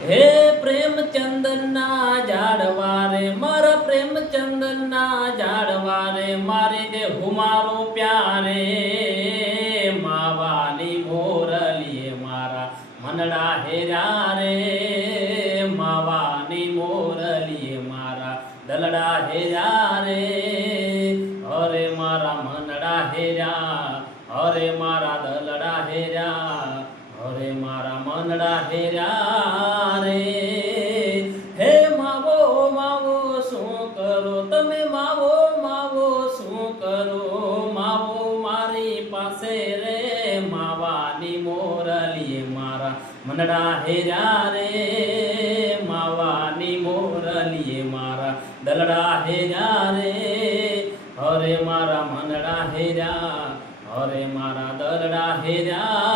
હે પ્રેમચંદનના ઝાડવા રે મારા પ્રેમચંદનના ઝાડવા રે મારી દે હુમારો પ્યારે માવાની મોરલીએ મારા મનડા હેર્યા રે માવાની મોરલીએ મારા દલડા હેર્યા રે અરે મારા મનડા હેર્યા અરે મારા દલડા હેર્યા અરે મારા મનડા હેર્યા રે હે માવો માવો શું કરો તમે માવો માવો શું કરો માવો મારી પાસે રે માવાની મોરલીએ મારા મનડા હેર્યા રે માવાની મોરલીએ મારા દલડા હેર્યા રે અરે મારા મનડા હેર્યા અરે મારા દલડા હેર્યા